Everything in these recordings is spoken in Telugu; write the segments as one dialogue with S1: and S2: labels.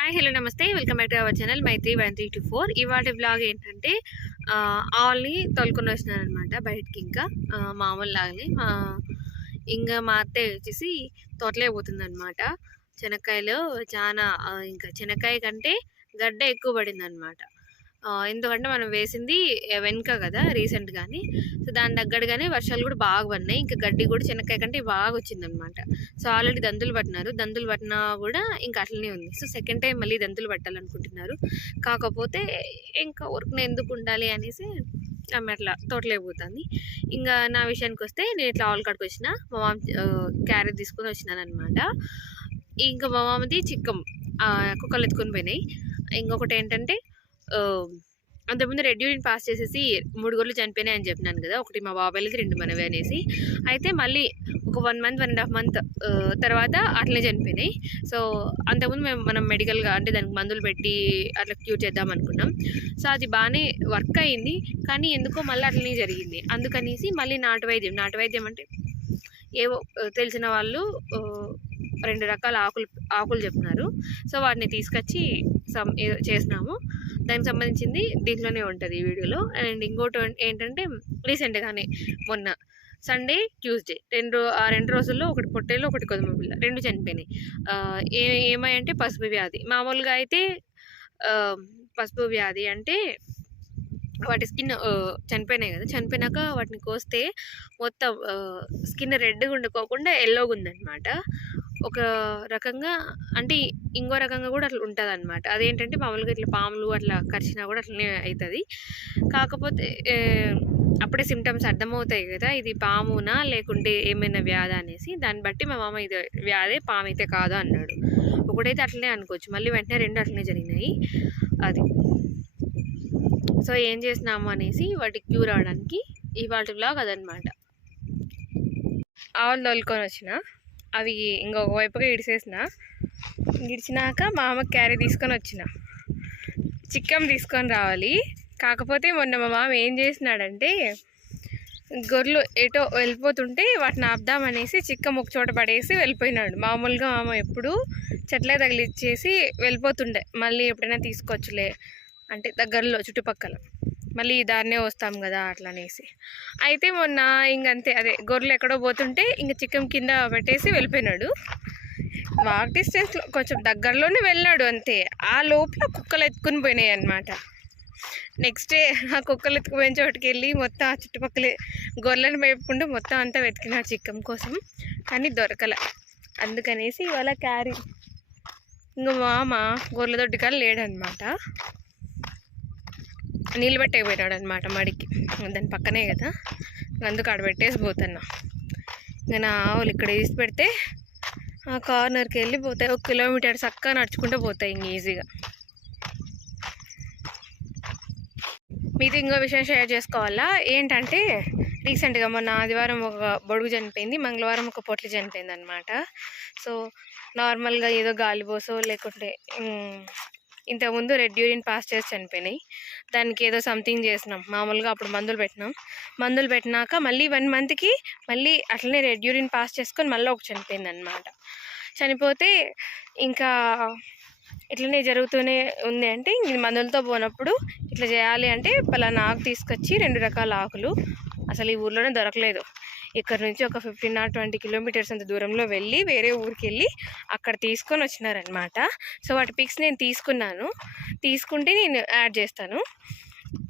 S1: హాయ్ హలో నమస్తే. Welcome back to our channel Maitri one three two four ఇవాటి బ్లాగ్ ఏంటంటే ఆల్ని తొలుకొని తోలుకొని వచ్చినాను అనమాట బయటికి ఇంకా మామూలు లాగని మా ఇంకా మా అత్తయ్య వచ్చేసి తోటలే పోతుందనమాట అనమాట చాలా ఇంకా శనక్కాయ కంటే గడ్డ ఎక్కువ పడింది అనమాట ఎందుకంటే మనం వేసింది వెనుక కదా రీసెంట్ కానీ సో దాని తగ్గట్టుగానే వర్షాలు కూడా బాగా పడినాయి. ఇంకా గడ్డి కూడా శనక్కాయ కంటే బాగా వచ్చిందనమాట సో ఆల్రెడీ దంతులు పట్టినారు. దంతులు పట్టినా కూడా ఇంకా అట్లనే ఉంది. సో సెకండ్ టైం మళ్ళీ దంతులు పట్టాలనుకుంటున్నారు. కాకపోతే ఇంకా వర్క్ని ఎందుకు ఉండాలి అనేసి ఆమె అట్లా తోటలేకపోతుంది ఇంకా నా విషయానికి వస్తే నేను ఇట్లా ఆల్ కాడికి వచ్చిన. మా మామ క్యారెట్ తీసుకొని వచ్చినాను అనమాట ఇంకా మా మామది చిక్కం కుక్కలు ఎత్తుకొని పోయినాయి. ఇంకొకటి ఏంటంటే అంతకుముందు రెడ్ యూనిట్ పాస్ చేసేసి మూడు గోళ్ళు చనిపోయినాయి అని చెప్పినాను కదా. ఒకటి మా బాబాయ్లది రెండు మనవి అనేసి. అయితే మళ్ళీ ఒక one month one and half month తర్వాత అట్లనే చనిపోయినాయి. సో అంతకుముందు మేము మనం మెడికల్గా అంటే దానికి మందులు పెట్టి అట్లా క్యూర్ చేద్దాం అనుకున్నాం. సో అది బాగానే వర్క్ అయింది. కానీ ఎందుకో మళ్ళీ అట్లనే జరిగింది. అందుకనేసి మళ్ళీ నాటు వైద్యం. నాటు వైద్యం అంటే ఏవో తెలిసిన వాళ్ళు రెండు రకాల ఆకులు ఆకులు చెప్తున్నారు సో వాటిని తీసుకొచ్చి సమ్ ఏదో చేసినాము. దానికి సంబంధించింది దీంట్లోనే ఉంటుంది ఈ వీడియోలో. అండ్ ఇంకోటి ఏంటంటే రీసెంట్గానే మొన్న సండే ట్యూస్డే రెండు ఆ రెండు రోజుల్లో ఒకటి పొట్టేలు ఒకటి కొద్దిమ పిల్ల రెండు చనిపోయినాయి. ఏ ఏమైంటే పసుపు వ్యాధి. మామూలుగా అయితే పసుపు వ్యాధి అంటే వాటి స్కిన్ చనిపోయినాయి కదా. చనిపోయినాక వాటిని కోస్తే మొత్తం స్కిన్ రెడ్గా ఉండుకోకుండా ఎల్లోగా ఉందన్నమాట ఒక రకంగా అంటే ఇంకో రకంగా కూడా అట్లా ఉంటుంది అనమాట అదేంటంటే మామూలుగా ఇట్లా పాములు అట్లా కరిచినా కూడా అట్లనే అవుతుంది కాకపోతే అప్పుడే సిమ్టమ్స్ అర్థమవుతాయి కదా ఇది పామునా లేకుంటే ఏమైనా వ్యాధి అనేసి. దాన్ని బట్టి మా మామ ఇది వ్యాధే పాము అయితే కాదు అన్నాడు. ఒకటైతే అట్లనే అనుకోవచ్చు. మళ్ళీ వెంటనే రెండు అట్లనే జరిగినాయి. అది. సో ఏం చేసినాము అనేసి వాటికి క్యూర్ అవడానికి ఇవాళ బ్లాగ్ అదనమాట ఆవులు తోలుకొని వచ్చిన? అవి ఇంకొక వైపుగా ఇడిసేసిన. ఇడిచినాక మా అమ్మ క్యారీ తీసుకొని వచ్చిన. చిక్కం తీసుకొని రావాలి. కాకపోతే మొన్న మా మామ ఏం చేసినాడంటే గొర్రెలు ఎటో వెళ్ళిపోతుంటే వాటిని ఆపుదామనేసి చిక్కం ఒక చోట పడేసి వెళ్ళిపోయినాడు. మామూలుగా మామ ఎప్పుడు చెట్లే తగిలిచ్చేసి వెళ్ళిపోతుండే. మళ్ళీ ఎప్పుడైనా తీసుకొచ్చులే అంటే దగ్గరలో చుట్టుపక్కల. మళ్ళీ ఈ దారినే వస్తాం కదా అట్లా అనేసి. అయితే మొన్న ఇంకంతే అదే గొర్రెలు ఎక్కడో పోతుంటే ఇంక చిక్కం కింద పెట్టేసి వెళ్ళిపోయినాడు. వాక్ డిస్టెన్స్లో కొంచెం దగ్గరలోనే వెళ్ళాడు అంతే. ఆ లోపల కుక్కలు ఎత్తుకుని పోయినాయి అనమాట నెక్స్ట్ డే ఆ కుక్కలు ఎత్తుకుపోయిన చోటుకి వెళ్ళి మొత్తం ఆ చుట్టుపక్కలే గొర్రెలను మేపుకుంటూ మొత్తం అంతా వెతికినాడు చిక్కం కోసం. కానీ దొరకలే. అందుకనేసి ఇవాళ క్యారీ. ఇంక మామ గొర్రెల దొడ్డికాలు లేడనమాట నీళ్ళు పెట్టకపోయినాడు అనమాట మడికి. దాని పక్కనే కదా. అందుకు ఆడ పెట్టేసి పోతున్నా. ఇంకా నా ఆవులు ఇక్కడ వేసి పెడితే ఆ కార్నర్కి వెళ్ళి పోతాయి. ఒక కిలోమీటర్ చక్కగా నడుచుకుంటూ పోతాయి ఇంక ఈజీగా. మీతో ఇంకో విషయం షేర్ చేసుకోవాలా? ఏంటంటే రీసెంట్గా మొన్న ఆదివారం ఒక బొడుగు చనిపోయింది. మంగళవారం ఒక పొట్లు చనిపోయింది అనమాట సో నార్మల్గా ఏదో గాలిపోసో లేకుంటే ఇంతకుముందు రెడ్ యూరిన్ పాస్ చేసి చనిపోయినాయి. దానికి ఏదో సంథింగ్ చేసినాం. మామూలుగా అప్పుడు మందులు పెట్టినాం. మందులు పెట్టినాక మళ్ళీ వన్ మంత్కి మళ్ళీ అట్లనే రెడ్ యూరిన్ పాస్ చేసుకొని మళ్ళీ ఒక చనిపోయింది అనమాట చనిపోతే ఇంకా ఇట్లనే జరుగుతూనే ఉంది అంటే ఇంక మందులతో పోనప్పుడు ఇట్లా చేయాలి అంటే పలానా ఆకు తీసుకొచ్చి రెండు రకాల ఆకులు అసలు ఈ ఊర్లోనే దొరకలేదు. ఇక్కడ నుంచి ఒక ఫిఫ్టీన్ ఆర్ ట్వంటీ కిలోమీటర్స్ అంత దూరంలో వెళ్ళి వేరే ఊరికి వెళ్ళి అక్కడ తీసుకొని వచ్చినారనమాట సో వాటి పిక్స్ నేను తీసుకున్నాను. తీసుకుంటే నేను యాడ్ చేస్తాను.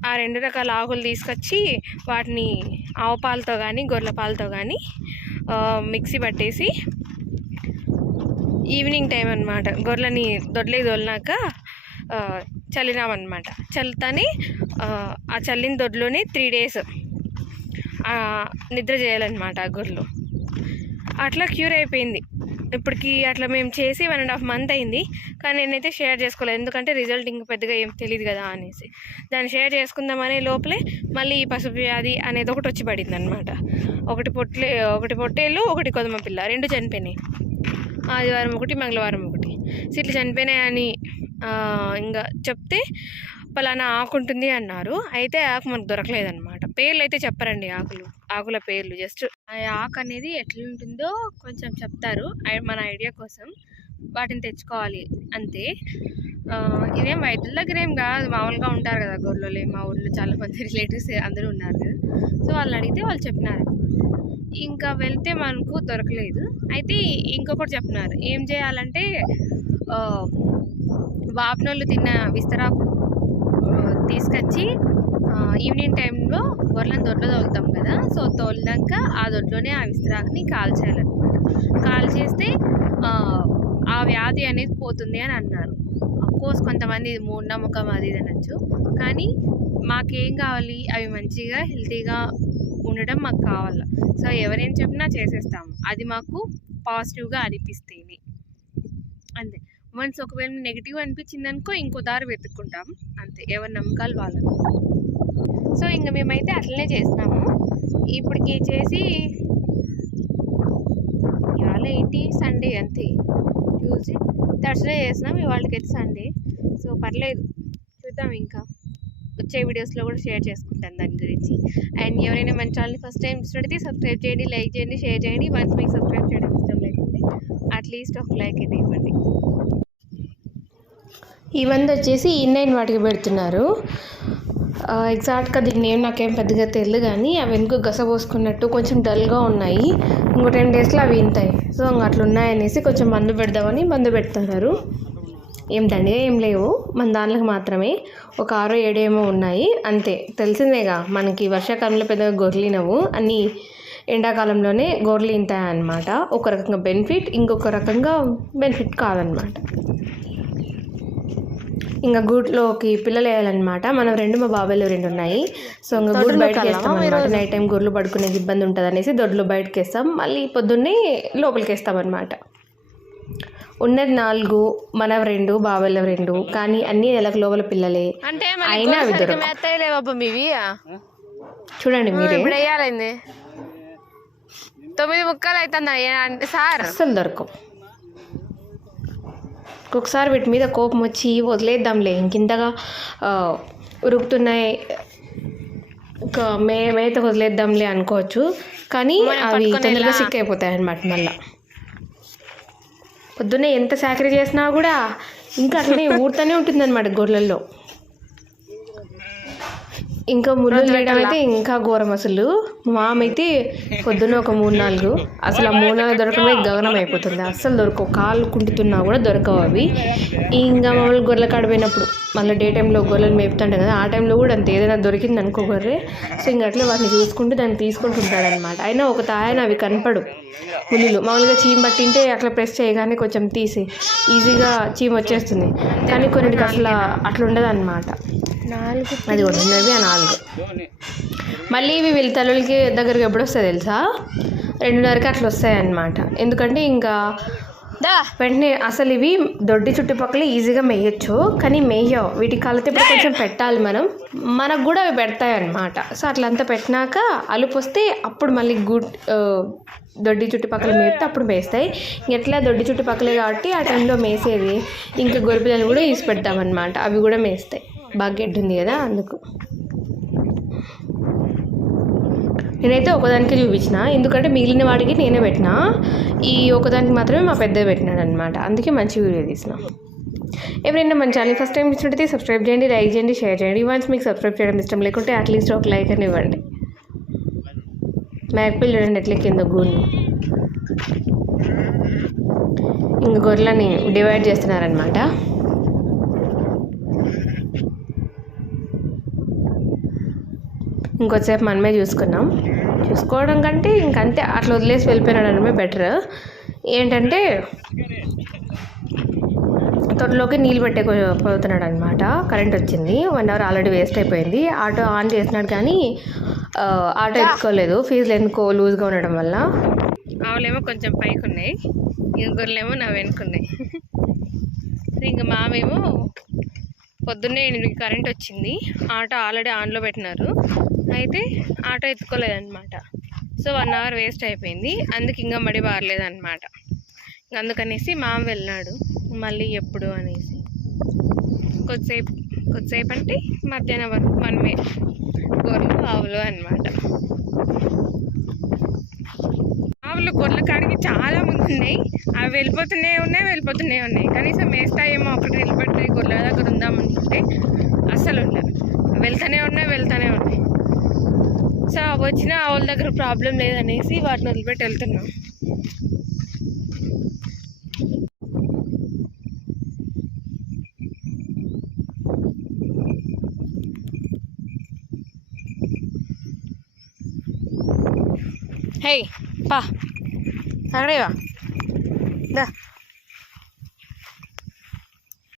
S1: ఆ రెండు రకాల ఆకులు తీసుకొచ్చి వాటిని ఆవు పాలతో కానీ గొర్రెల పాలతో కానీ మిక్సీ పట్టేసి ఈవినింగ్ టైం అనమాట గొర్రెలని దొడ్లే దొల్లినాక చల్లినామన్నమాట. చల్లుతానే ఆ చల్లిన దొడ్లోనే త్రీ డేస్ నిద్ర చేయాలన్నమాట ఆ గొర్రెలు అట్లా క్యూర్ అయిపోయింది. ఇప్పటికి అట్లా మేము చేసి వన్ అండ్ హాఫ్ మంత్ అయింది. కానీ నేనైతే షేర్ చేసుకోలేదు. ఎందుకంటే రిజల్ట్ ఇంక పెద్దగా ఏం తెలియదు కదా అనేసి. దాన్ని షేర్ చేసుకుందామనే లోపలే మళ్ళీ ఈ పసుపు వ్యాధి అనేది ఒకటి వచ్చి పడింది అనమాట ఒకటి పొట్లే ఒకటి పొట్టేళ్ళు ఒకటి కొదమ పిల్ల. రెండు చనిపోయినాయి. ఆదివారం ఒకటి మంగళవారం ఒకటి. సీట్లు చనిపోయినాయని ఇంకా చెప్తే పలానా ఆకు ఉంటుంది అన్నారు. అయితే ఆకు మనకు దొరకలేదన్నమాట. పేర్లు అయితే చెప్పరండి ఆకులు ఆకుల పేర్లు. జస్ట్ ఆ ఆకు అనేది ఎట్లా ఉంటుందో కొంచెం చెప్తారు. మన ఐడియా కోసం వాటిని తెచ్చుకోవాలి అంతే. ఇదేం వైద్యుల దగ్గర ఏం కాదు. మామూలుగా ఉంటారు కదా గొర్రెలు మా ఊర్లో చాలా మంది రిలేటివ్స్ అందరూ ఉన్నారు కదా. సో వాళ్ళు అడిగితే వాళ్ళు చెప్పినారు ఇంకా వెళ్తే మనకు దొరకలేదు. అయితే ఇంకొకటి చెప్పినారు. ఏం చేయాలంటే వాపనోళ్ళు తిన్న విస్తరాకు తీసుకొచ్చి ఈవినింగ్ టైంలో గొర్రెలను దొడ్లో తోలుతాం కదా సో తోలినాక ఆ దొడ్లోనే ఆ విస్తరాకుని కాల్చేయాలన్నమాట కాల్చేస్తే ఆ, ఆ వ్యాధి అనేది పోతుంది అని అన్నారు. కోర్స్ కొంతమంది మూఢనమ్మకం అది ఇది అనొచ్చు. కానీ మాకేం కావాలి? అవి మంచిగా హెల్తీగా ఉండడం మాకు కావాలి. సో ఎవరేం చెప్పినా చేసేస్తాము. అది మాకు పాజిటివ్గా అనిపిస్తేనే. అంతే. వన్స్ ఒకవేళ నెగిటివ్ అనిపించింది అనుకో ఇంకో దారి వెతుక్కుంటాం. అంతే ఎవరి నమ్మకాలు వాళ్ళకు సో ఇంకా మేమైతే అట్లనే చేసినాము. ఇప్పటికి చేసి ఇవాళ ఏంటి? సండే అంతే. ట్యూస్డే థర్స్డే చేసినాం ఇవాళకి అయితే సండే సో పర్లేదు. చూద్దాం ఇంకా. వచ్చే వీడియోస్లో కూడా షేర్ చేసుకుంటాను దాని గురించి. అండ్ ఎవరైనా మన ఛానల్ని ఫస్ట్ టైం చూసినట్టయితే సబ్స్క్రైబ్ చేయండి లైక్ చేయండి షేర్ చేయండి. వన్స్ మీకు సబ్స్క్రైబ్ చేయడం ఇష్టం లేకుంటే అట్లీస్ట్ ఒక లైక్ అయితే ఇవ్వండి. ఇవన్నీ వచ్చేసి ఇన్నైన్ వాటికి పెడుతున్నారు. ఎగ్జాక్ట్గా దీని నేమ్ నాకేం పెద్దగా తెలియదు కానీ అవి ఎందుకు గసపోసుకున్నట్టు కొంచెం డల్గా ఉన్నాయి. ఇంకో టెన్ డేస్లో అవి ఇంతాయి. సో ఇంక అట్లా ఉన్నాయనేసి కొంచెం మందు పెడదామని మందు పెడుతున్నారు. ఏం దండిగా ఏం లేవు. మన దాంట్లోకి మాత్రమే ఒక ఆరో ఏడో ఏమో ఉన్నాయి. అంతే. తెలిసిందేగా మనకి వర్షాకాలంలో పెద్దగా గొర్లినవు అన్నీ ఎండాకాలంలోనే గొర్లు ఇంతాయి అన్నమాట ఒక రకంగా బెనిఫిట్ ఇంకొక రకంగా బెనిఫిట్ కాదనమాట ఇంకా గూట్లోకి పిల్లలు వేయాలన్నమాట. మనం రెండు మా బాబాయ్లు రెండు ఉన్నాయి. సో ఇంకా గూడు బయటకి వేస్తాం అనమాట నైట్ టైం గొర్రెలు పడుకునేది ఇబ్బంది ఉంటుంది అనేసి దొడ్లో బయటకి వేస్తాం. మళ్ళీ పొద్దున్నే లోపలికి వేస్తాం అనమాట ఉన్నది నాలుగు మనవి రెండు బాబాయ్ల రెండు. కానీ అన్ని నెలకు లోపల పిల్లలే.
S2: అంటే
S1: అయినా చూడండి మీరే.
S2: తొమ్మిది ముక్కలు అవుతుంది సార్.
S1: అస్సలు దొరకవు. ఒక్కొక్కసారి వీటి మీద కోపం వచ్చి వదిలేద్దాంలే. ఇంకింతగా ఉరుకుతున్నాయి. ఒక మే మేత వదిలేద్దాంలే అనుకోవచ్చు. కానీ అవి తొందరగా సిక్ అయిపోతాయి అనమాట మళ్ళా. పొద్దున్నే ఎంత సాకరీ చేసినా కూడా ఇంకా అట్లనే ఊరుతూనే ఉంటుంది అనమాట గొర్రెల్లో. ఇంకా ముళ్ళు వేయడం అయితే ఇంకా ఘోరం అసలు. మా మామ అయితే పొద్దున్న ఒక మూడు నాలుగు. అసలు ఆ మూడు నాలుగు దొరకడమే గగనం అయిపోతుంది. అస్సలు దొరకవు. కాళ్ళు కుంటుతున్నా కూడా దొరకవు అవి. ఇంకా మామూలు గొర్రెల కాడ పోయినప్పుడు మళ్ళీ డే టైంలో గొర్రెలు మేపుతుంటాం కదా ఆ టైంలో కూడా అంతే. ఏదైనా దొరికింది అనుకో గొర్రె. సో ఇంక అట్లే వాటిని చూసుకుంటూ దాన్ని తీసుకుంటుంటాడు అనమాట అయినా ఒక తాయన అవి కనపడు ముళ్ళు మామూలుగా చీమ పట్టింటే అట్లా ప్రెస్ చేయగానే కొంచెం తీసి ఈజీగా చీమ వచ్చేస్తుంది. కానీ కొన్నిటికి అసలు అట్లా ఉండదు అనమాట
S2: నాలుగు
S1: అది కూడా ఉన్నవి ఆ నాలుగు. మళ్ళీ ఇవి వీళ్ళ తల్లులకి దగ్గరికి ఎప్పుడు వస్తాయి తెలుసా? రెండున్నరకి అట్లా వస్తాయి అన్నమాట ఎందుకంటే ఇంకా
S2: దా.
S1: వెంటనే అసలు ఇవి దొడ్డి చుట్టుపక్కల ఈజీగా మేయొచ్చు కానీ మేయవు. వీటికి కలత ఇప్పుడు కొంచెం పెట్టాలి మనం. మనకు కూడా అవి పెడతాయి అన్నమాట సో అట్లంతా పెట్టినాక అలుపు వస్తే అప్పుడు మళ్ళీ గుడ్ దొడ్డి చుట్టుపక్కల మేపితే అప్పుడు మేస్తాయి. ఎట్లా దొడ్డి చుట్టుపక్కలే కాబట్టి ఆ టైంలో మేసేది. ఇంకా గొరిపిల్లలు కూడా ఈసి పెడతామన్నమాట. అవి కూడా మేస్తాయి. బకెట్ ఉంది కదా అందుకు. నేనైతే ఒకదానికి చూపించిన. ఎందుకంటే మిగిలిన వాడికి నేనే పెట్టిన. ఈ ఒకదానికి మాత్రమే మా పెద్ద పెట్టినాడు అనమాట అందుకే మంచి వీడియో తీసిన. ఎవరైనా మన ఛానల్ ఫస్ట్ టైం ఇచ్చినట్టయితే సబ్స్క్రైబ్ చేయండి లైక్ చేయండి షేర్ చేయండి. వన్స్ మీకు సబ్స్క్రైబ్ చేయడం ఇష్టం లేకుంటే అట్లీస్ట్ ఒక లైక్ అని ఇవ్వండి. మేకపిల్ చూడండి ఎట్లా కింద గూని. ఇంక గొర్రెలని డివైడ్ చేస్తున్నారనమాట. ఇంకొద్దిసేపు మనమే చూసుకున్నాం చూసుకోవడం కంటే ఇంకంతే. అట్లా వదిలేసి వెళ్ళిపోయినాడు అనమే బెటర్. ఏంటంటే తొట్లోకి నీళ్ళు పెట్టే పోతున్నాడు అనమాట కరెంట్ వచ్చింది. వన్ అవర్ ఆల్రెడీ వేస్ట్ అయిపోయింది. ఆటో ఆన్ చేసినాడు కానీ ఆటో ఎత్తుకోలేదు. ఫీజులు ఎందుకో లూజ్గా ఉండడం వల్ల. ఆవులేమో కొంచెం పైకి ఉన్నాయి ఇంక గొర్రెలేమో నా వెనుకున్నాయి. ఇంకా మామేమో పొద్దున్నే ఎనిమిదికి కరెంట్ వచ్చింది. ఆటో ఆల్రెడీ ఆన్లో పెట్టినారు. అయితే ఆటో ఎత్తుకోలేదన్నమాట. సో వన్ అవర్ వేస్ట్ అయిపోయింది. అందుకు ఇంకా మడి బారలేదన్నమాట. అందుకనేసి మామ వెళ్ళినాడు. మళ్ళీ ఎప్పుడు అనేసి. కొద్దిసేపు కొద్దిసేపు అంటే మధ్యాహ్నం వరకు మనమే గొర్రెలు ఆవులు అనమాట ఆవులు గొర్రెల కాడికి చాలా ముందు ఉన్నాయి. అవి వెళ్ళిపోతూనే ఉన్నాయి వెళ్ళిపోతూనే ఉన్నాయి. కనీసం మేస్తాయేమో ఒకటి నిలబెడతాయి గొర్రెల దగ్గర ఉందామనుకుంటే అసలు ఉండదు. వెళ్తూనే ఉన్నాయి వెళ్తూనే ఉన్నాయి. సో వచ్చిన ఆవుల దగ్గర ప్రాబ్లం లేదనేసి వాటిని వదిలిపెట్టి వెళ్తున్నాం. హే పా. అక్కడేవా దా.